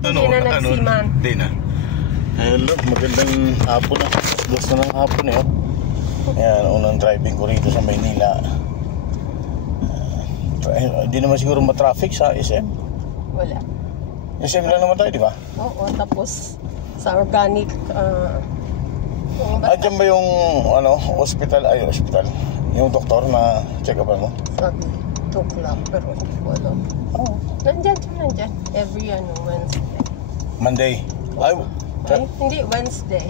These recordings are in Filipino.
Hindi na nagsiman. Hindi na. Hello, magandang hapon na. Gusto ng hapon eh. Ayan, unang driving ko rito sa Maynila. Hindi naman siguro matraffic sa SM. Wala. SM lang naman tayo, di ba? Oo, tapos sa organic. Diyan ba yung hospital? Ay, hospital. Yung doktor na check-upan mo? Sabi, 2 o'clock, pero hindi ko alam. Oo. Nandyan. Every Wednesday. Monday. Ay, hindi, Wednesday.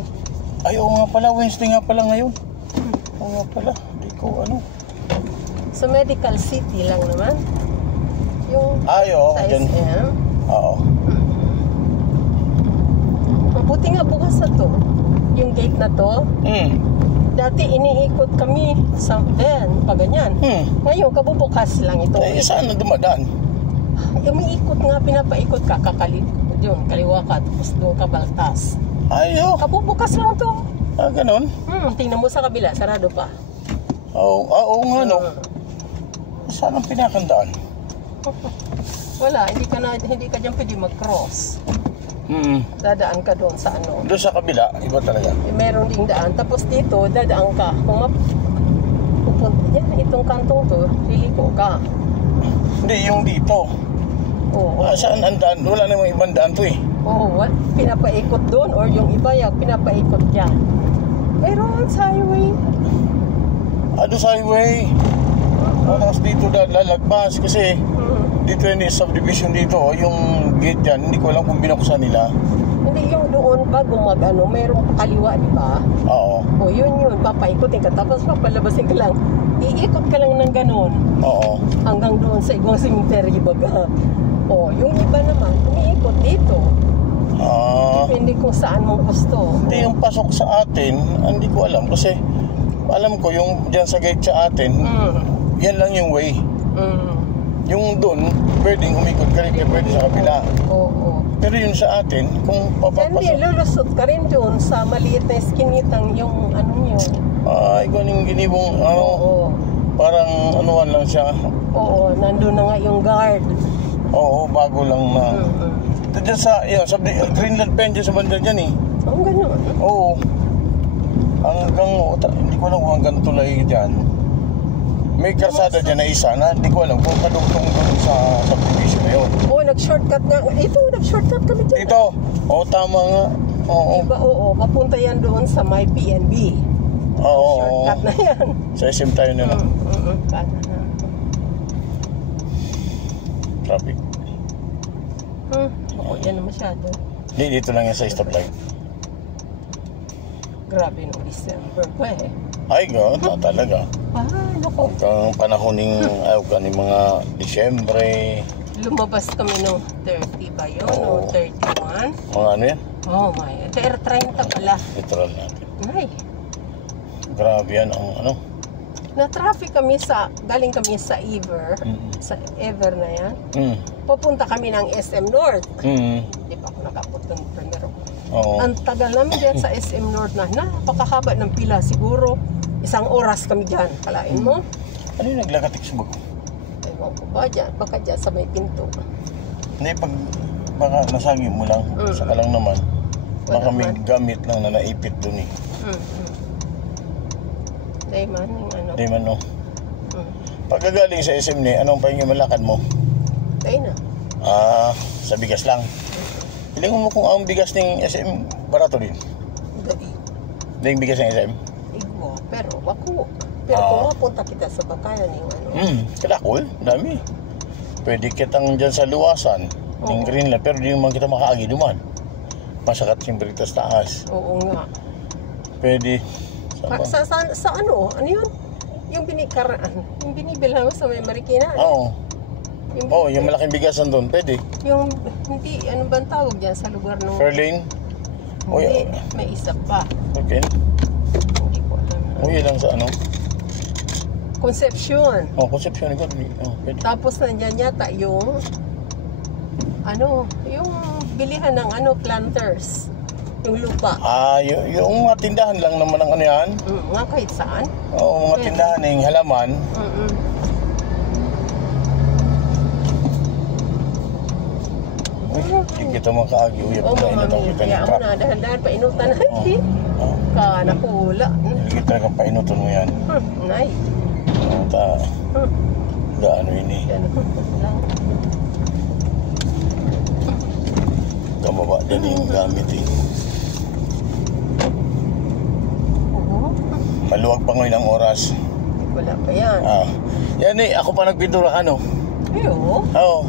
ay, oo nga pala. Wednesday nga pala ngayon. Oo nga pala. Hindi ko Sa Medical City lang naman. Yung oo. sa Dyan. SM. Oo. Mabuti nga bukas na to. Yung gate na to. Dati iniikot kami sa pa ganyan. Ngayon, kabubukas lang ito. Eh, saan na dumadaan? Umiikot nga, pinapaikot ka, yun, kaliwa ka, tapos doon ka baltas. Ayo. Kabubukas lang to. Ganon? Tingnan mo sa kabila, sarado pa. Oo nga no. Saan ang pinakandaan? Wala, hindi ka dyan pwede mag-cross. Dadaan ka doon sa Doon sa kabila, iba talaga. Meron ding daan. Tapos dito, dadaan ka. Kung pupunta yan, itong kantong to, liliko ka. Hindi, yung dito. Oo. Saan ang daan? Wala namang ibang daan to eh. Oo, pinapaikot doon or yung iba yung pinapaikot dyan. Meron sa highway. Doon sa highway. Tapos dito lalagpas kasi dito yung subdivision dito. Yung gate dyan, hindi ko alam kung binuksan nila. Hindi, yung doon bago merong kaliwa, di ba? Oo. O yun, papaikotin ka. Tapos papalabasin ka lang. Iikot ka lang ng ganun. Oo. Hanggang doon sa ibang cemetery, baga. O, yung iba naman, umiikot dito. Depende kung saan mo gusto. Hindi, yung pasok sa atin, hindi ko alam. Kasi alam ko, yung dyan sa gate sa atin, yan lang yung way. Yung doon, pwedeng umikot ka rin, pwede sa kabila. Oo. Pero yun sa atin, kung papapasok... Hindi, lulusot ka rin doon sa maliit na skinitang yung yun. Ikaw yung ginibong, Oo. parang anuan lang siya. Oo, nandun na nga yung guard. Oo, bago lang na. Diyan sa Greenland Pen dyan sa banda dyan eh. Ang gano'n. Oo. Hindi ko alam kung hanggang tulay dyan. May karsada dyan na isa na hindi ko alam kung kadugtong doon sa subdivision na yun. Oo, nag-shortcut nga. Ito, nag-shortcut kami dyan. Ito? Oo, tama nga. Oo. Diba, papunta yan doon sa my PNB. Oo. Shortcut na yan. Sa SM tayo nila. Kana na. Traffic. Oo, yan na masyado. Hindi, dito lang yan sa stoplight. Grabe no December pa eh. Ay, talaga. Naku. Hanggang panahon ng mga Disyembre. Lumabas kami nung 30 ba yun? O 31? Mga ano yan? Oh my. 30 pala. Literal natin. Ay. Grabe yan ang Na-traffic kami galing kami sa Ever. Sa Ever na yan. Papunta kami ng SM North. Di ba ako nakapunta ng primero? Ang tagal namin dyan sa SM North na napakahaba ng pila. Siguro 1 oras kami dyan. Kalain mo? Ano yung naglakatik sa bago? Ewan ko ba dyan? Baka dyan sa may pinto. Hindi, baka nasagi mo lang. Saka lang naman. Baka may gamit lang na naipit dun eh. Hindi man no. Pagkagaling sa SM ni, anong pa yung malakad mo? Tayo na. Sa bigas lang. Hilingon mo kung ang bigas ng SM barato din. Hindi yung bigas ng SM? Igwa, pero wako. Pero kung mapunta kita sa bakayan yung Kadakol, dami. Pwede kitang dyan sa luwasan ng Greenland, pero di naman kita makaagi duman. Masakat siyempre tas taas. Oo nga. Pwede. Sa ano yun? Yung binibilhan mo sa may Marikina. Oo. Yung malaking bigasan doon, pwede. Yung, hindi, ano bang tawag dyan sa lugar nung... Fairlane? Hindi, may isa pa. Okay. Hindi ko alam. Lang sa Concepcion. Concepcion. Pwede. Tapos nandyan yata yung... yung bilihan ng planters. Yung lupa. Yung mga tindahan lang naman ang yan. Nga kahit saan. Oo, mga tindahan ng halaman. Hindi kita makaagi. Uya Oo, pa na mami. kita Kaya ng mo truck. na, dahan-dahan painutan natin. Ka, nakula. Hindi kita kang painutan mo yan. Nay. Gaano ini. Yan lang. Kamaba din yung gamit eh. Maluwag pa ngayon ang oras. Wala pa yan. Yan eh, ako pa nagpintura ano. Ayo. Oo.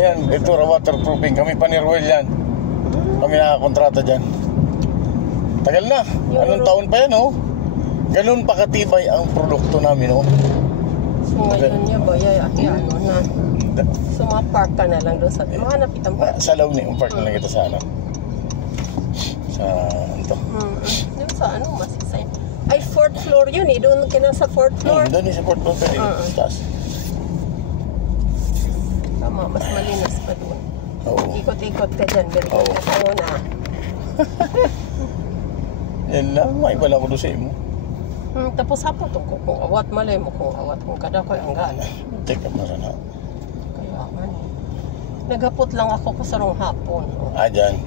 Yan, pintura waterproofing. Kami pa ni Ruel yan. Kami nakakontrata dyan. Tagal na. Anong taon pa yan oh. Ganun pa katibay ang produkto namin oh. So ngayon niya ba, ano na. Sumapark ka na lang doon sa mahanap kitang park. Sa Launi, park na lang kita sa ano. Sa ano to. Doon sa ano, masisay. Ay, 4th floor yun eh. Doon ka na sa 4th floor. Doon sa 4th floor. Taas. Tama, mas malinas pa doon. Oo. Ikot-ikot ka dyan. Oo na. Yan lang. May pala ko doon sa imo. Tapos hapon to kung awat malay mo kung awat kung kada ko ang gana. Take up na sana. Kaya man eh. Nagapot lang ako kasarong hapon. Dyan.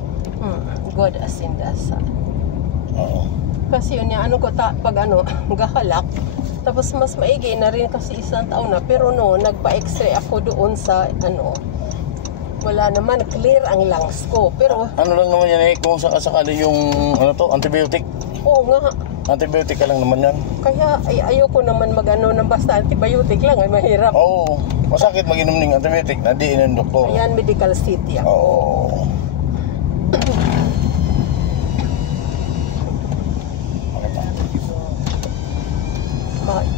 God as in dasa. Oo. Kasi yun ano ko pag ano, gahalak. Tapos mas maigi na rin kasi isang taon na. Pero no, nagpa-x-ray ako doon sa ano. Wala naman, clear ang lungs ko. Pero ano lang naman yan eh, kung sakasakali yung ano to, antibiotic. Oo nga. Antibiotic ka lang naman yan. Kaya ayoko naman mag-ano ng basta antibiotic lang ay mahirap. Oo. Masakit mag-inom ng antibiotic, nadiin ng doktor. Ayan, medical city ako. Oo.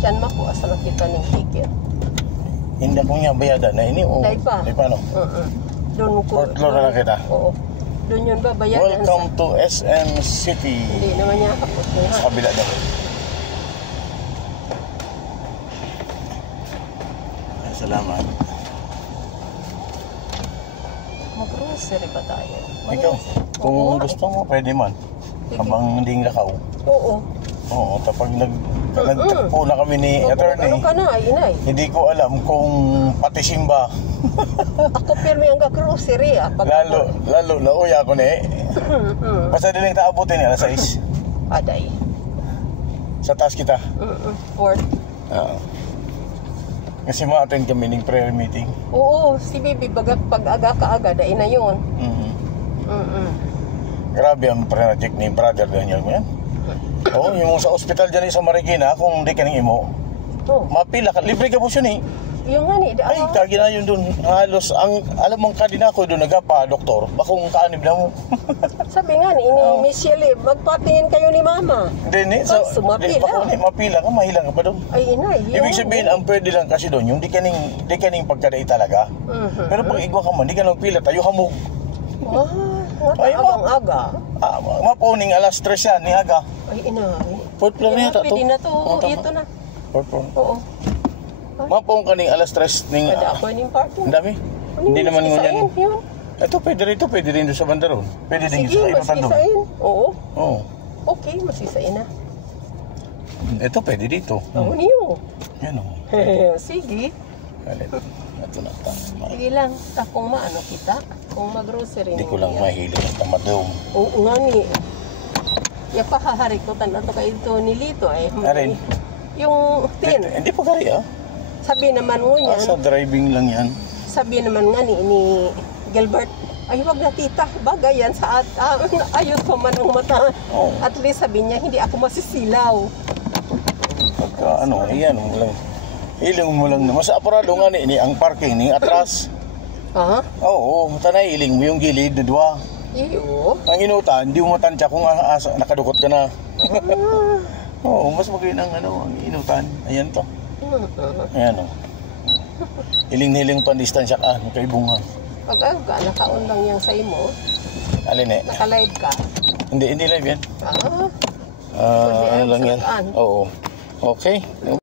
Diyan makuha sa nakita ng ticket. Hindi ko niya bayadan na ini. Dahil pa? Di pa no? Doon ko. 4th floor na lang kita. Oo. Doon yun ba bayadan? Welcome to SM City. Hindi naman niya kapot na. Sa kabila daw. Salamat. Mag-grocery ba tayo? Ikaw, kung gusto mo, pwede man. Habang hindi lakaw. Oo. Oo, tapos nagtagpo na kami ni attorney. Ano ka na, inay? Hindi ko alam kung pati Simba. Ako pirmi ang grocery Lalo, nauya ako na eh. Basta din ang taabutin niya, alas 6. Aday. Sa taas kita. 4th. Oo. Kasi ma-attend kami ng prayer meeting. Oo, si Bibi pag aga ka aga, dahil na yun. Grabe ang project ni brother Daniel mo yan. Oo, yung sa ospital dyan sa Marikina, kung di ka nang imo, mapila ka, libre ka po yun eh. Yung nga ni, Ay, kagi na yun dun. Halos, alam mong kadina ko dun nagapa, doktor, bakong kaanib na mo. Sabi nga ni, Miss Shelley, magpatingin kayo ni Mama. Hindi, so, sumapila. Mapila ka, mahilang ka pa dun. Ay, inay, yun. Ibig sabihin, ang pwede lang kasi dun, yung di ka ning pagkadai talaga. Pero pag igwa ka man, di ka nang pila, tayo hamog. Ay, aga. Mapuning alas 3 yan, ni aga. Ay, inay. 4th floor na yata to. Pwede na to, ito na. 4th floor. Oo. Mapong kaning alas 3 ning... Kada ako yung parking. Ang dami. Hindi naman ngunyan. Yun. Ito, pwede rin doon sa bandaron. Pwede din Sige, sa inutan doon. masisain. Oo. Oo. Okay, masisain na. Ito, pwede dito. Oo niyo. Yan o. Sige. Ito na. Sige lang. Kung maano kita, kung mag-grocery. Hindi ko lang mahilig ang tamadong. Oo nga ni. Yung pahaharikutan na ito kayo ito ni Lito eh. Arin? Yung tin. Hindi pa kari ah. Sabi naman mo niyan. Sa driving lang yan. Sabi naman nga ni Gilbert, ay wag na tita, bagay yan sa ayos pa man ang mata. Oh. At least sabi niya, hindi ako masisilaw. Pagka iyan mo lang. Iling mo lang. Mas apurado nga ni ang parking ni atras. Oo, tanay iling mo yung gilid, dudwa. Iyo. Ang inutan, hindi mo matansya kung nakadukot ka na. Oo, mas maganda ang inutan. Ayan to. Ayan o. Hiling-hiling pa distansya ka, nakaibungan. Pag nakaon lang yan sa imo, alin eh? Naka-live ka? Hindi live yan. Ano lang yan? Oo. Okay.